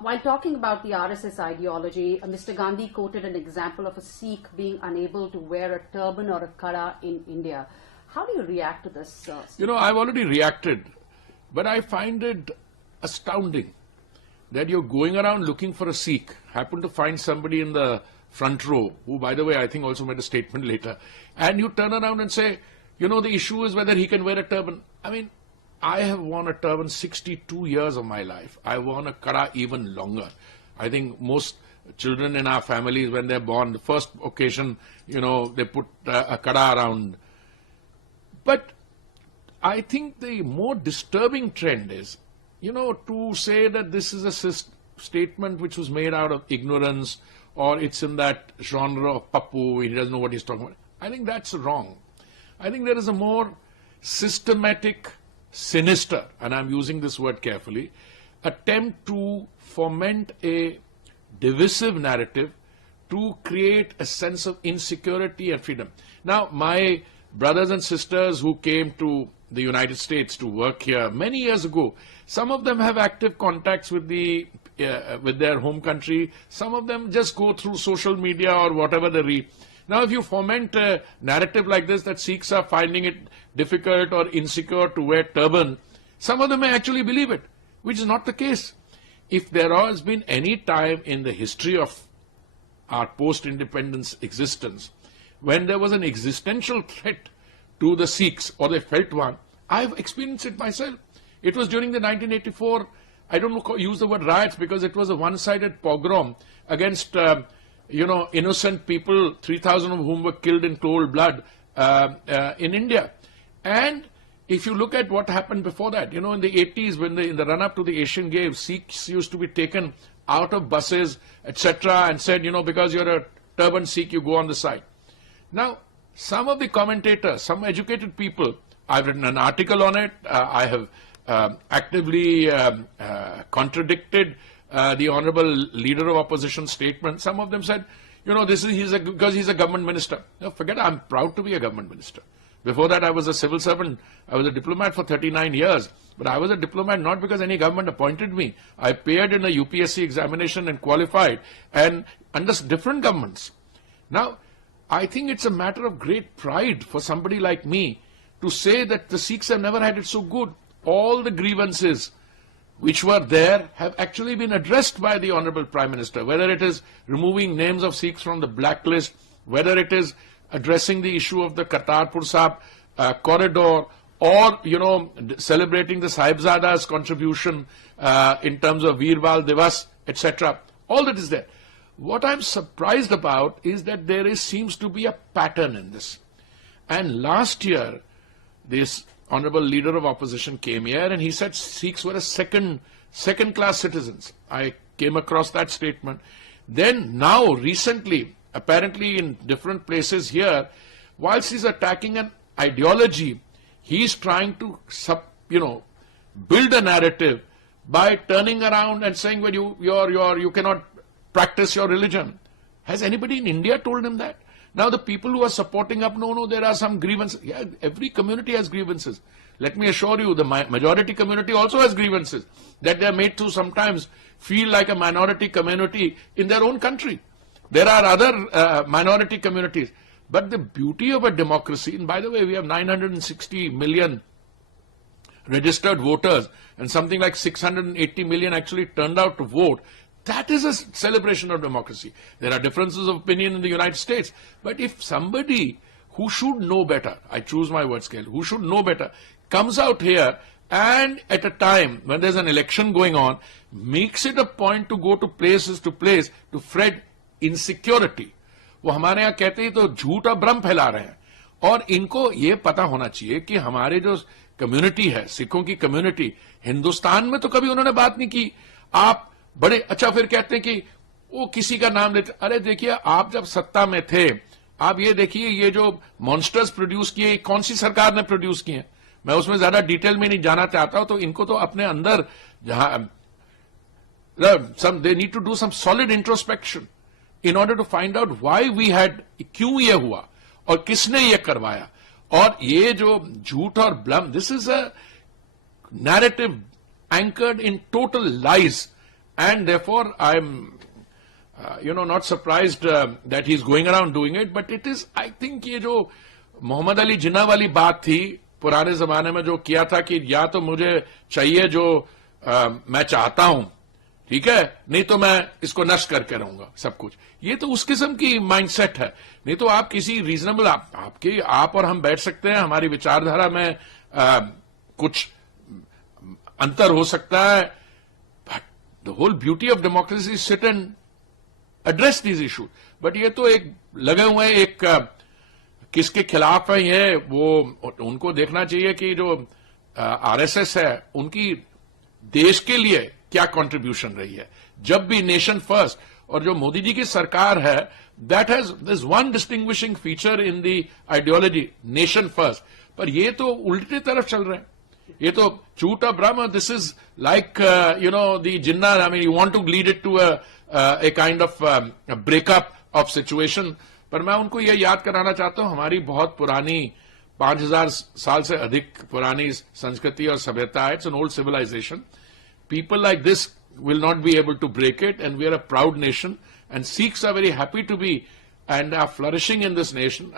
While talking about the RSS ideology, Mr. Gandhi quoted an example of a Sikh being unable to wear a turban or a kara in India. How do you react to this? I've already reacted, but I find it astounding that you're going around looking for a Sikh, happen to find somebody in the front row, who, by the way, I think also made a statement later, and you turn around and say, the issue is whether he can wear a turban. I mean, I have worn a turban 62 years of my life. I worn a kara even longer. I think most children in our families, when they're born, the first occasion, they put a kara around. But I think the more disturbing trend is, to say that this is a statement which was made out of ignorance, or it's in that genre of Pappu, he doesn't know what he's talking about. I think that's wrong. I think there is a more systematic, sinister, and I'm using this word carefully, attempt to foment a divisive narrative to create a sense of insecurity and freedom. Now, my brothers and sisters who came to the United States to work here many years ago, some of them have active contacts with their home country. Some of them just go through social media or whatever they read. Now, if you foment a narrative like this, that Sikhs are finding it difficult or insecure to wear turban, some of them may actually believe it, which is not the case. If there has been any time in the history of our post-independence existence when there was an existential threat to the Sikhs, or they felt one, I've experienced it myself. It was during the 1984, I don't use the word riots because it was a one-sided pogrom against innocent people, 3,000 of whom were killed in cold blood in India. And if you look at what happened before that, in the 80s, when in the run-up to the Asian Games, Sikhs used to be taken out of buses, etc., and said, because you're a turban Sikh, you go on the side. Now, some of the commentators, some educated people, I've written an article on it, I have actively contradicted the honorable leader of opposition statement. Some of them said, because he's a government minister. Forget it, I'm proud to be a government minister. Before that, I was a civil servant. I was a diplomat for 39 years. But I was a diplomat not because any government appointed me. I appeared in a UPSC examination and qualified, and under different governments. Now, I think it's a matter of great pride for somebody like me to say that the Sikhs have never had it so good. All the grievances which were there have actually been addressed by the Honorable Prime Minister, whether it is removing names of Sikhs from the blacklist, whether it is addressing the issue of the Kartarpur Sahib corridor, or, celebrating the Sahibzada's contribution in terms of Veerbal Divas, etc. All that is there. What I'm surprised about is that there seems to be a pattern in this. And last year, this honorable leader of opposition came here and he said Sikhs were a second-class citizens. I came across that statement. Then now, recently, apparently in different places here, whilst he's attacking an ideology, he's trying to, build a narrative by turning around and saying, well, you cannot practice your religion. Has anybody in India told him that? Now the people who are supporting up, no, there are some grievances. Yeah, every community has grievances. Let me assure you, the majority community also has grievances that they are made to sometimes feel like a minority community in their own country. There are other minority communities. But the beauty of a democracy, and by the way, we have 960 million registered voters and something like 680 million actually turned out to vote. That is a celebration of democracy. There are differences of opinion in the United States. But if somebody who should know better, I choose my word scale, who should know better, comes out here and at a time when there's an election going on, makes it a point to go to place to spread insecurity. वो हमारे यहाँ कहते ही तो झूठ और भ्रम फैला रहे हैं. और इनको ये पता होना चाहिए कि हमारे जो कम्युनिटी है, सिखों की कम्युनिटी, हिंदुस्तान में तो कभी उन्होंने बात नहीं की. आप बड़े अच्छा फिर कहते हैं कि वो किसी का नाम लेते. अरे देखिए, आप जब सत्ता में थे, आप ये देखिए, ये जो मॉन्स्टर्स प्रोड्यूस किए, कौन सी सरकार ने प्रोड्यूस किए. मैं उसमें ज्यादा डिटेल में नहीं जाना चाहता हूं. तो इनको तो अपने अंदर जहां they need to do some solid introspection in order to find out why we had, क्यों ये हुआ और किसने ये करवाया. और ये जो झूठ और भ्रम, this is a narrative anchored in total lies and therefore I'm not surprised that he's going around doing it, but it is, I think, ये जो मोहम्मद अली जिन्ना वाली बात थी पुराने जमाने में जो किया था कि या तो मुझे चाहिए जो मैं चाहता हूं, ठीक है, नहीं तो मैं इसको नष्ट करके रहूंगा सब कुछ, ये तो उस किस्म की माइंडसेट है। नहीं तो आप किसी रीजनेबल आप और हम बैठ सकते हैं, हमारी विचारधारा में कुछ अंतर हो सकता है, but the whole beauty of democracy sit and address these issue. But ये तो एक लगे हुए एक किसके खिलाफ है ये, वो उनको देखना चाहिए कि जो आरएसएस है उनकी देश के लिए क्या कंट्रीब्यूशन रही है। जब भी नेशन फर्स्ट, और जो मोदी जी की सरकार है, that has this one distinguishing feature in the ideology, nation first. पर ये तो उल्टे तरफ चल रहे हैं, ये तो झूठा भ्रम। This is like the Jinnah, I mean you want to lead it to a kind of breakup of situation। पर मैं उनको यह याद कराना चाहता हूं, हमारी बहुत पुरानी 5000 साल से अधिक पुरानी संस्कृति और सभ्यता है। It's an old civilisation. People like this will not be able to break it, and we are a proud nation, and Sikhs are very happy to be and are flourishing in this nation.